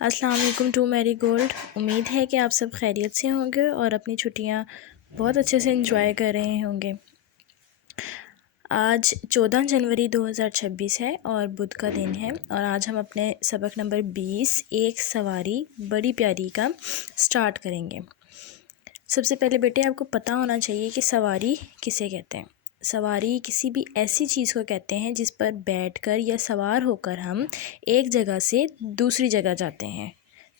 السلام علیکم to marry gold. امید ہے کہ آپ سب خیریت سے ہوں گے اور اپنی چھٹیاں بہت اچھے سے انجوائے کر رہے ہوں گے. آج 14 جنوری 2026 ہے اور بدھ کا دن ہے، اور آج ہم اپنے سبق نمبر 20 ایک سواری بڑی پیاری کا سٹارٹ کریں گے. سب سے پہلے بیٹے آپ کو پتہ ہونا چاہیے کہ سواری کسے کہتے ہیں. سواری کسی بھی ایسی چیز کو کہتے ہیں جس پر بیٹھ کر یا سوار ہو کر ہم ایک جگہ سے دوسری جگہ جاتے ہیں.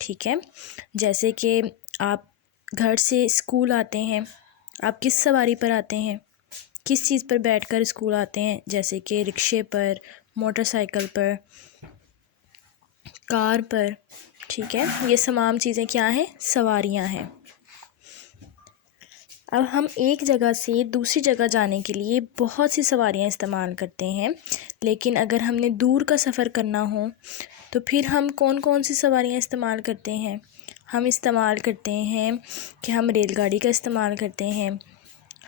ٹھیک ہے، جیسے کہ آپ گھر سے اسکول آتے ہیں، آپ کس سواری پر آتے ہیں؟ کس چیز پر بیٹھ کر اسکول آتے ہیں؟ جیسے کہ رکشے پر، موٹر سائیکل پر، کار پر. ٹھیک ہے، یہ تمام چیزیں کیا ہیں؟ سواریاں ہیں. اب ہم ایک جگہ سے دوسری جگہ جانے کے لیے بہت سی سواریاں استعمال کرتے ہیں، لیکن اگر ہم نے دور کا سفر کرنا ہو تو پھر ہم کون کون سی سواریاں استعمال کرتے ہیں؟ ہم استعمال کرتے ہیں کہ ہم ریل گاڑی کا استعمال کرتے ہیں،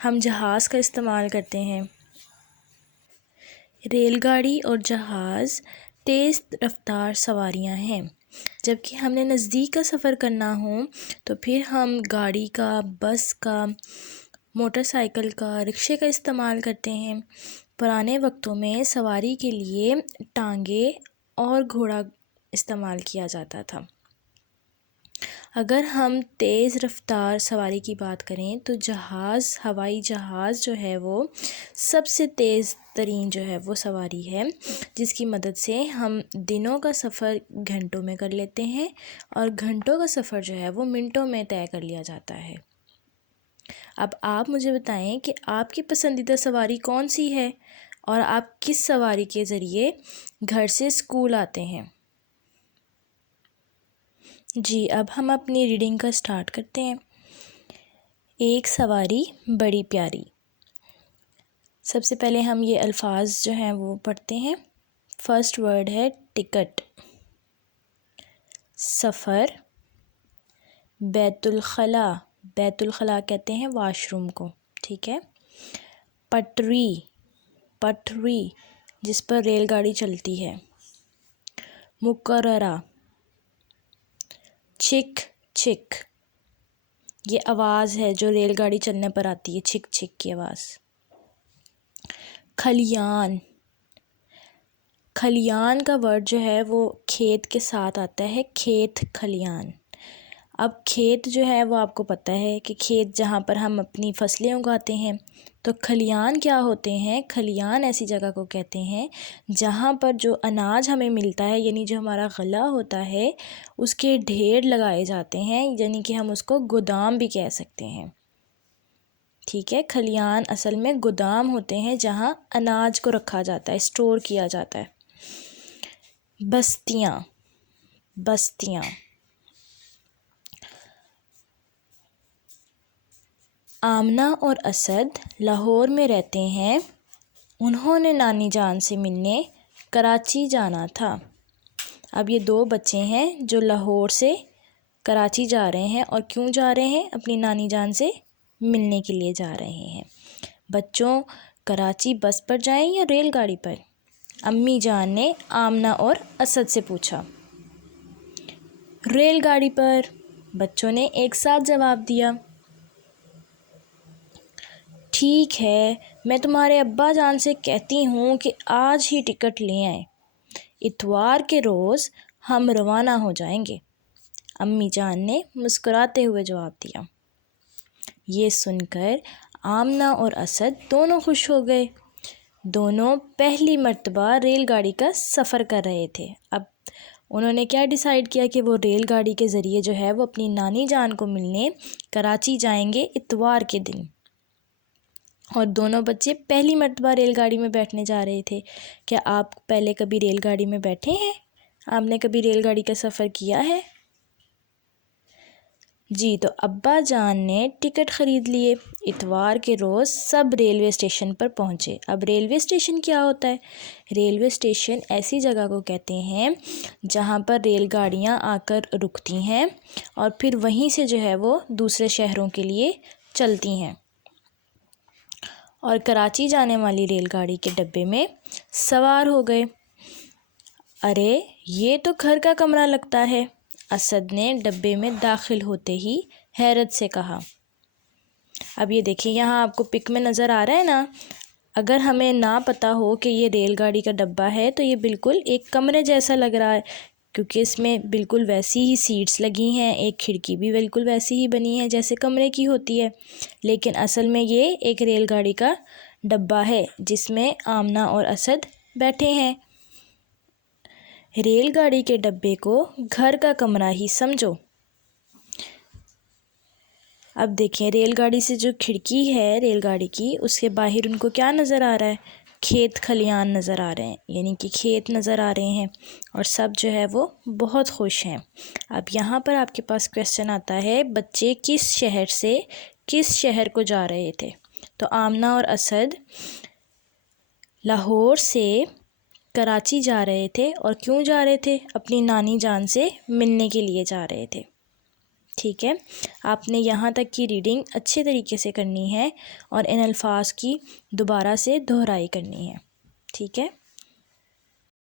ہم جہاز کا استعمال کرتے ہیں. ریل گاڑی اور جہاز تیز رفتار سواریاں ہیں، جبکہ ہم نے نزدیک کا سفر کرنا ہو تو پھر ہم گاڑی کا، بس کا، موٹر سائیکل کا، رکشے کا استعمال کرتے ہیں. پرانے وقتوں میں سواری کے لیے ٹانگیں اور گھوڑا استعمال کیا جاتا تھا. اگر ہم تیز رفتار سواری کی بات کریں تو جہاز، ہوائی جہاز جو ہے وہ سب سے تیز ترین جو ہے وہ سواری ہے، جس کی مدد سے ہم دنوں کا سفر گھنٹوں میں کر لیتے ہیں اور گھنٹوں کا سفر جو ہے وہ منٹوں میں طے کر لیا جاتا ہے. اب آپ مجھے بتائیں کہ آپ کی پسندیدہ سواری کون سی ہے اور آپ کس سواری کے ذریعے گھر سے اسکول آتے ہیں؟ جی، اب ہم اپنی ریڈنگ کا سٹارٹ کرتے ہیں. ایک سواری بڑی پیاری. سب سے پہلے ہم یہ الفاظ جو ہیں وہ پڑھتے ہیں. فرسٹ ورڈ ہے ٹکٹ، سفر، بیت الخلا. بیت الخلا کہتے ہیں واش روم کو. ٹھیک ہے. پٹری، پٹری جس پر ریل گاڑی چلتی ہے. مقررہ، چھک چھک، یہ آواز ہے جو ریل گاڑی چلنے پر آتی ہے، چھک چھک کی آواز. کھلیان، کھلیان کا ورڈ جو ہے وہ کھیت کے ساتھ آتا ہے، کھیت کھلیان. اب کھیت جو ہے وہ آپ کو پتہ ہے کہ کھیت جہاں پر ہم اپنی فصلیں اگاتے ہیں، تو کھلیان کیا ہوتے ہیں؟ کھلیان ایسی جگہ کو کہتے ہیں جہاں پر جو اناج ہمیں ملتا ہے، یعنی جو ہمارا غلہ ہوتا ہے، اس کے ڈھیر لگائے جاتے ہیں، یعنی کہ ہم اس کو گودام بھی کہہ سکتے ہیں. ٹھیک ہے، کھلیان اصل میں گودام ہوتے ہیں جہاں اناج کو رکھا جاتا ہے، اسٹور کیا جاتا ہے. بستیاں، بستیاں. آمنہ اور اسد لاہور میں رہتے ہیں، انہوں نے نانی جان سے ملنے کراچی جانا تھا. اب یہ دو بچے ہیں جو لاہور سے کراچی جا رہے ہیں، اور کیوں جا رہے ہیں؟ اپنی نانی جان سے ملنے کے لیے جا رہے ہیں. بچوں، کراچی بس پر جائیں یا ریل گاڑی پر؟ امی جان نے آمنہ اور اسد سے پوچھا. ریل گاڑی پر، بچوں نے ایک ساتھ جواب دیا. ٹھیک ہے، میں تمہارے ابا جان سے کہتی ہوں کہ آج ہی ٹکٹ لے آئیں، اتوار کے روز ہم روانہ ہو جائیں گے، امی جان نے مسکراتے ہوئے جواب دیا. یہ سن کر آمنہ اور اسد دونوں خوش ہو گئے. دونوں پہلی مرتبہ ریل گاڑی کا سفر کر رہے تھے. اب انہوں نے کیا ڈیسائیڈ کیا کہ وہ ریل گاڑی کے ذریعے جو ہے وہ اپنی نانی جان کو ملنے کراچی جائیں گے اتوار کے دن. اور دونوں بچے پہلی مرتبہ ریل گاڑی میں بیٹھنے جا رہے تھے. کیا آپ پہلے کبھی ریل گاڑی میں بیٹھے ہیں؟ آپ نے کبھی ریل گاڑی کا سفر کیا ہے؟ جی، تو ابا جان نے ٹکٹ خرید لیے. اتوار کے روز سب ریلوے اسٹیشن پر پہنچے. اب ریلوے اسٹیشن کیا ہوتا ہے؟ ریلوے اسٹیشن ایسی جگہ کو کہتے ہیں جہاں پر ریل گاڑیاں آ کر رکتی ہیں اور پھر وہیں سے جو ہے وہ دوسرے شہروں کے لیے چلتی ہیں. اور کراچی جانے والی ریل گاڑی کے ڈبے میں سوار ہو گئے. ارے یہ تو گھر کا کمرہ لگتا ہے، اسد نے ڈبے میں داخل ہوتے ہی حیرت سے کہا۔ اب یہ دیکھیں یہاں آپ کو پک میں نظر آ رہا ہے نا، اگر ہمیں نہ پتہ ہو کہ یہ ریل گاڑی کا ڈبہ ہے تو یہ بالکل ایک کمرے جیسا لگ رہا ہے، کیونکہ اس میں بالکل ویسی ہی سیٹس لگی ہیں، ایک کھڑکی بھی بالکل ویسی ہی بنی ہے جیسے کمرے کی ہوتی ہے، لیکن اصل میں یہ ایک ریل گاڑی کا ڈبہ ہے جس میں آمنہ اور اسد بیٹھے ہیں۔ ریل گاڑی کے ڈبے کو گھر کا کمرہ ہی سمجھو۔ اب دیکھیں ریل گاڑی سے جو کھڑکی ہے ریل گاڑی کی، اس کے باہر ان کو کیا نظر آ رہا ہے؟ کھیت کھلیان نظر آ رہے ہیں، یعنی کہ کھیت نظر آ رہے ہیں، اور سب جو ہے وہ بہت خوش ہیں۔ اب یہاں پر آپ کے پاس کویسچن آتا ہے، بچے کس شہر سے کس شہر کو جا رہے تھے؟ تو آمنہ اور اسد لاہور سے کراچی جا رہے تھے، اور کیوں جا رہے تھے؟ اپنی نانی جان سے ملنے کے لیے جا رہے تھے۔ ٹھیک ہے، آپ نے یہاں تک کی ریڈنگ اچھے طریقے سے کرنی ہے اور ان الفاظ کی دوبارہ سے دہرائی کرنی ہے۔ ٹھیک ہے۔